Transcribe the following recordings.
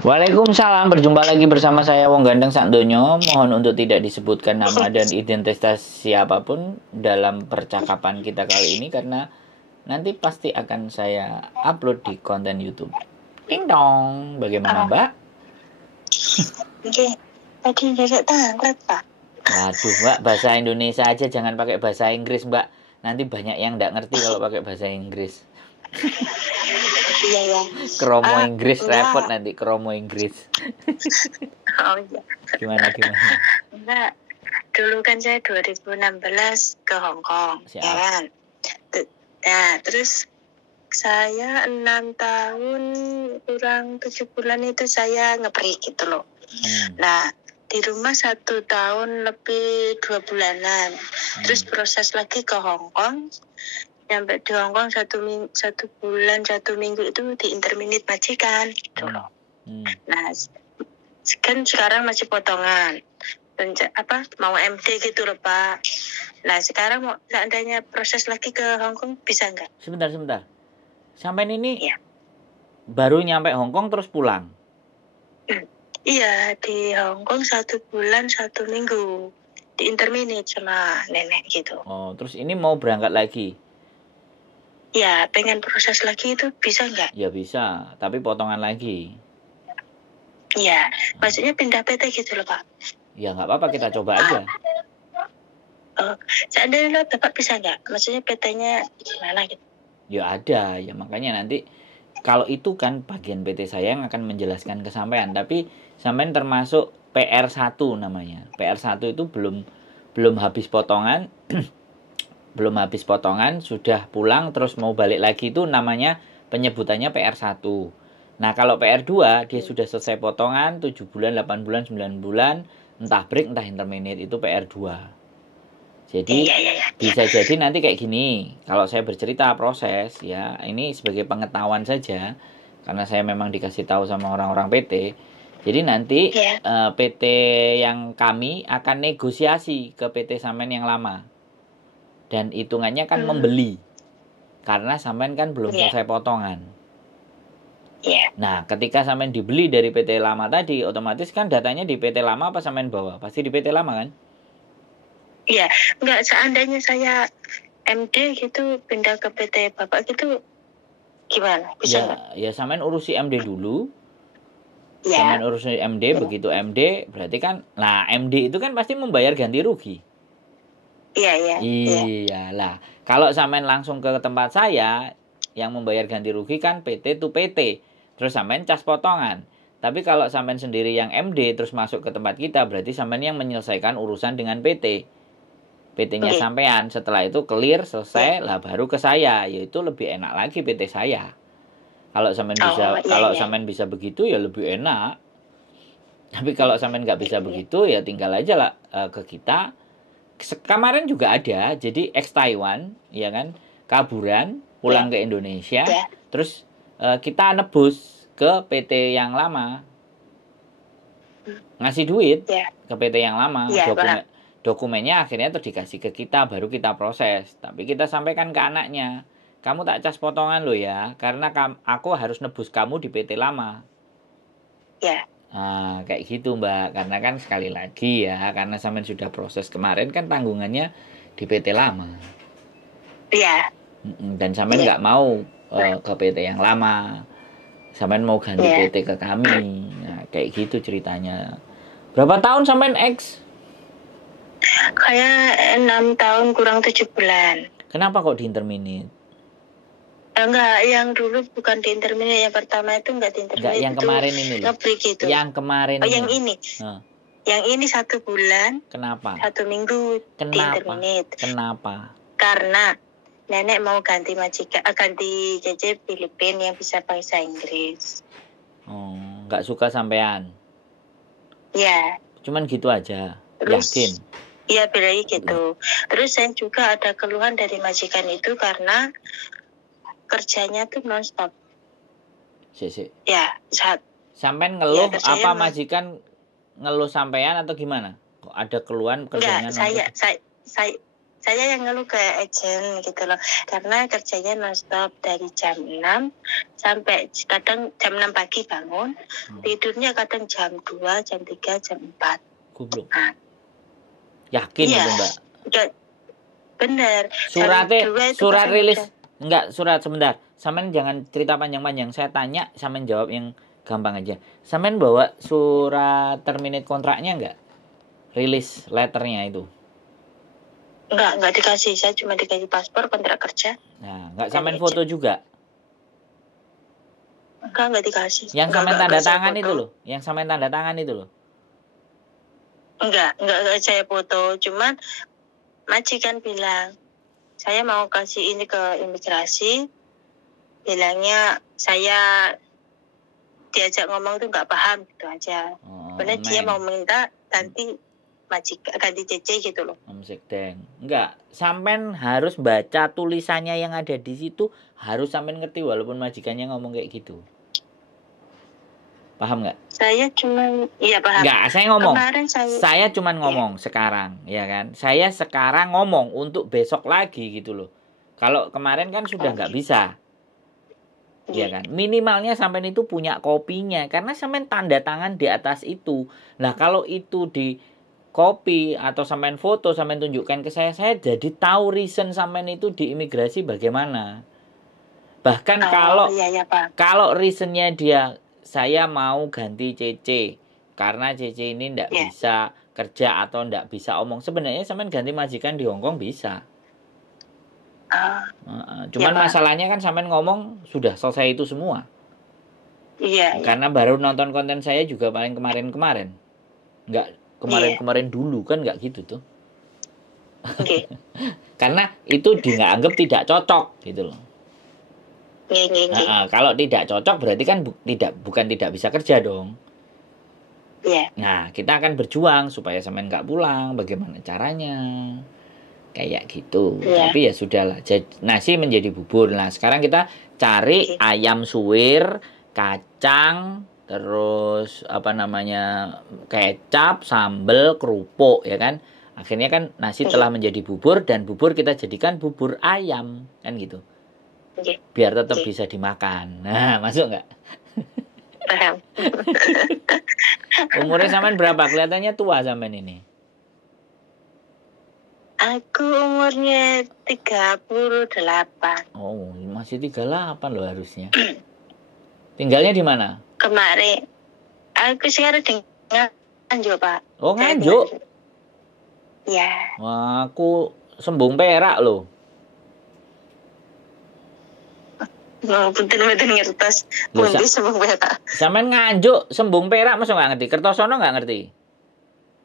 Waalaikumsalam, berjumpa lagi bersama saya Wong Gandeng Sakdonyo. Mohon untuk tidak disebutkan nama dan identitas siapapun dalam percakapan kita kali ini karena nanti pasti akan saya upload di konten YouTube. Ding dong, bagaimana Mbak? Oke, tadi tidak tangkap Pak. Waduh Mbak, bahasa Indonesia aja, jangan pakai bahasa Inggris Mbak. Nanti banyak yang nggak ngerti kalau pakai bahasa Inggris. Iya ya. Kromo Inggris enggak. repot nanti kromo Inggris. Oh iya. Gimana? Enggak. Dulu kan saya 2016 ke Hong Kong, Siap. ya kan. Nah, terus saya 6 tahun kurang 7 bulan itu saya nge-break gitu loh. Nah, di rumah 1 tahun lebih 2 bulanan. Terus proses lagi ke Hong Kong. Sampai di Hong Kong 1 bulan 1 minggu itu di interminate majikan gitu loh. Nah, kan sekarang masih potongan. Mau MD gitu loh Pak. Nah sekarang mau seandainya proses lagi ke Hong Kong bisa nggak? Sebentar. Sampai ini ya. Baru nyampe Hong Kong terus pulang? Iya, di Hong Kong 1 bulan 1 minggu. Di interminate sama nenek gitu. Oh, terus ini mau berangkat lagi? Ya, pengen proses lagi itu bisa nggak? Ya bisa, tapi potongan lagi. Iya, maksudnya pindah PT gitu loh Pak. Ya nggak apa-apa, kita coba aja. Oh, seandainya Bapak bisa nggak? Maksudnya PT-nya gimana gitu? Ya ada, ya makanya nanti kalau itu kan bagian PT saya yang akan menjelaskan ke sampean, tapi sampean termasuk PR1 namanya. PR1 itu belum habis potongan. Belum habis potongan, sudah pulang terus mau balik lagi, itu namanya penyebutannya PR1. Nah, kalau PR2 dia sudah selesai potongan 7 bulan, 8 bulan, 9 bulan, entah break, entah intermediate, itu PR2. Jadi bisa jadi nanti kayak gini. Kalau saya bercerita proses ya, ini sebagai pengetahuan saja karena saya memang dikasih tahu sama orang-orang PT. Jadi nanti PT yang kami akan negosiasi ke PT sampean yang lama. Dan hitungannya kan membeli. Karena sampean kan belum selesai potongan. Nah, ketika sampean dibeli dari PT lama tadi, otomatis kan datanya di PT lama apa sampean bawa? Pasti di PT lama kan? Iya, enggak, seandainya saya MD gitu pindah ke PT Bapak gitu gimana? Bisa enggak? Ya sampean urusi MD dulu. Sampean urusi MD, begitu MD berarti kan, nah MD itu kan pasti membayar ganti rugi. Iya lah. Kalau sampean langsung ke tempat saya, yang membayar ganti rugi kan PT to PT. Terus sampean cas potongan. Tapi kalau sampean sendiri yang MD terus masuk ke tempat kita, berarti sampean yang menyelesaikan urusan dengan PT. PT-nya sampean. Setelah itu clear, selesai, lah baru ke saya. Yaitu lebih enak lagi PT saya. Kalau sampean sampean bisa begitu ya lebih enak. Tapi kalau sampean nggak bisa begitu ya tinggal aja lah ke kita. Kemarin juga ada, jadi ex Taiwan, ya kan, kaburan pulang ke Indonesia, terus kita nebus ke PT yang lama, ngasih duit ke PT yang lama, dokumennya akhirnya terus dikasih ke kita, baru kita proses. Tapi kita sampaikan ke anaknya, kamu tak cas potongan lo ya, karena aku harus nebus kamu di PT lama. Nah, kayak gitu Mbak, karena kan sekali lagi ya, karena sampean sudah proses kemarin kan tanggungannya di PT lama. Dan sampean nggak mau ke PT yang lama, sampean mau ganti PT ke kami. Nah, kayak gitu ceritanya. Berapa tahun sampean X? Kayak 6 tahun kurang 7 bulan. Kenapa kok di interminate? Enggak, yang dulu bukan di interminate, yang pertama itu enggak di interminate. Enggak, yang kemarin ini loh. Gitu. Yang kemarin ini. Yang ini. Yang ini 1 bulan. Kenapa? 1 minggu di interminate. Kenapa? Karena nenek mau ganti majikan, ganti JJ Filipina yang bisa bahasa Inggris. Oh, enggak suka sampean? Ya. Cuman gitu aja. Terus, yakin? Iya, bilangnya gitu. Terus saya juga ada keluhan dari majikan itu karena kerjanya tuh non-stop. Ya, sampean ngeluh apa majikan ngeluh sampean atau gimana? Kok ada keluhan kerjanya non-stop? Enggak, saya yang ngeluh ke agent gitu loh, karena kerjanya nonstop dari jam 6 sampai kadang jam 6 pagi bangun, tidurnya kadang jam 2, jam 3, jam 4. Goblok. Nah, Yakin iya, itu Mbak? Bener. Surat rilis enggak, surat sebentar. Sampean jangan cerita panjang-panjang. Saya tanya, sampean jawab yang gampang aja. Sampean bawa surat terminate kontraknya enggak? Rilis letternya itu. Enggak dikasih. Saya cuma dikasih paspor, kontrak kerja. Nah, enggak sampean foto juga? Enggak dikasih. Yang sampean tanda tangan itu loh. Yang sampean tanda tangan itu loh. Enggak saya foto. Cuman majikan bilang, saya mau kasih ini ke imigrasi. Bilangnya saya diajak ngomong tuh nggak paham gitu aja. Benar dia mau minta ganti majikan, ganti CC gitu loh. Enggak, sampean harus baca tulisannya yang ada di situ, harus sampean ngerti walaupun majikannya ngomong kayak gitu. Paham nggak? Saya cuma, iya paham. Enggak, saya ngomong. Saya cuma ngomong sekarang, ya kan? Saya sekarang ngomong untuk besok lagi gitu loh. Kalau kemarin kan sudah nggak bisa. Ya kan, minimalnya sampean itu punya kopinya karena sampean tanda tangan di atas itu. Nah, kalau itu di copy atau sampean foto, sampean tunjukkan ke saya jadi tahu reason sampean itu di imigrasi bagaimana. Bahkan kalau reasonnya dia saya mau ganti CC karena CC ini ndak bisa kerja atau ndak bisa omong, sebenarnya sampean ganti majikan di Hongkong bisa. Cuman masalahnya kan sampean ngomong sudah selesai itu semua. Iya. Karena baru nonton konten saya juga paling kemarin-kemarin. Enggak kemarin-kemarin dulu kan enggak gitu tuh. Okay. Karena itu dianggap tidak cocok gitu loh. Kalau tidak cocok berarti kan bukan tidak bisa kerja dong. Iya. Nah, kita akan berjuang supaya sampean enggak pulang, bagaimana caranya. Kayak gitu. Tapi ya sudahlah. Nasi menjadi bubur. Nah, sekarang kita cari ayam suwir, kacang, terus kecap, sambel, kerupuk, ya kan? Akhirnya kan nasi telah menjadi bubur dan bubur kita jadikan bubur ayam, kan gitu. Biar tetap bisa dimakan. Nah, masuk nggak? Paham. Umurnya sampean berapa? Kelihatannya tua sampean ini. Aku umurnya 38. Oh, masih 38 loh harusnya. Tinggalnya di mana? Kemarin. Aku sekarang di Nganjuk, Pak. Oh, Nganjuk? Ya. Wah, aku Sembung Perak loh. Betul-betul ngertos. Pundi Sembung Perak. Sampean Nganjuk, Sembung Perak masa nggak ngerti? Kertosono nggak ngerti?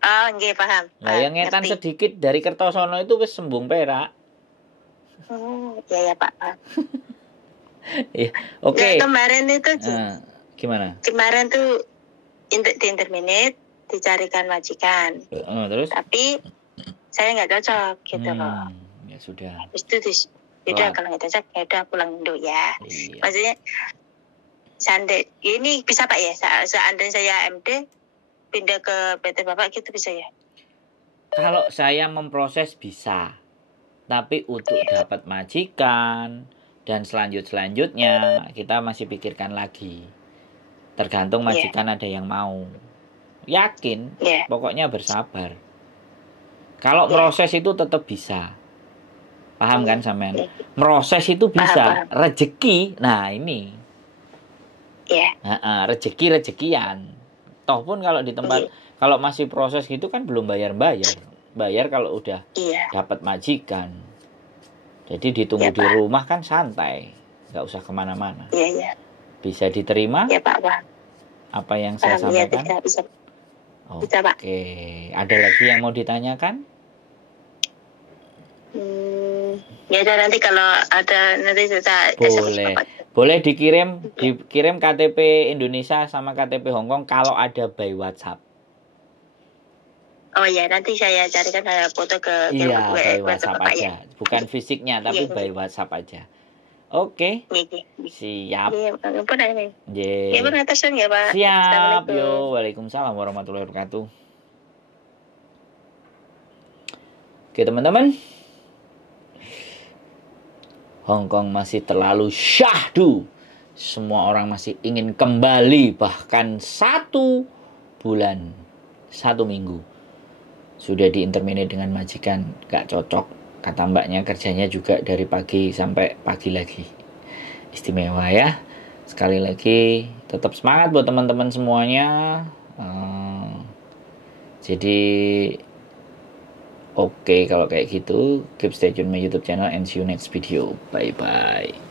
Oh, nggih paham. Nah, yang ngetan sedikit dari Kertosono itu wis Sembung Perak. Oh, ya Pak. Iya, oke. Nah, kemarin itu gimana? Kemarin tuh di interminate dicarikan majikan. Terus? Tapi saya nggak cocok gitu loh. Ya sudah. Habis itu udah kalau nggak cocok ya udah pulang Indo ya. Iya. Maksudnya ini bisa Pak ya? Seandainya saya MD pindah ke PT Bapak gitu bisa ya? Kalau saya memproses bisa. Tapi untuk dapat majikan dan selanjutnya kita masih pikirkan lagi. Tergantung majikan ada yang mau. Yakin, pokoknya bersabar. Kalau proses itu tetap bisa. Paham kan sampean? Proses itu bisa. Rezeki, nah ini. Rezeki-rezekian. Toh pun kalau di tempat kalau masih proses gitu kan belum bayar kalau udah dapat majikan. Jadi ditunggu di rumah kan santai, nggak usah kemana-mana. Bisa diterima? Ya Pak. Apa yang saya sampaikan? Bisa, Pak. Oke, ada lagi yang mau ditanyakan? Ya udah nanti kalau ada nanti saya boleh dikirim KTP Indonesia sama KTP Hongkong kalau ada by WhatsApp. Oh ya, nanti saya carikan foto ke by WhatsApp aja. Bukan fisiknya tapi by WhatsApp aja. Oke. Siap. Siap. Yo, waalaikumsalam warahmatullahi wabarakatuh. Oke, teman-teman. Hong Kong masih terlalu syahdu. Semua orang masih ingin kembali, bahkan 1 bulan, 1 minggu. Sudah diinterminate dengan majikan, gak cocok. Kata mbaknya kerjanya juga dari pagi sampai pagi lagi. Istimewa ya. Sekali lagi tetap semangat buat teman-teman semuanya. Jadi oke, kalau kayak gitu keep stay tune my YouTube channel and see you next video. Bye bye.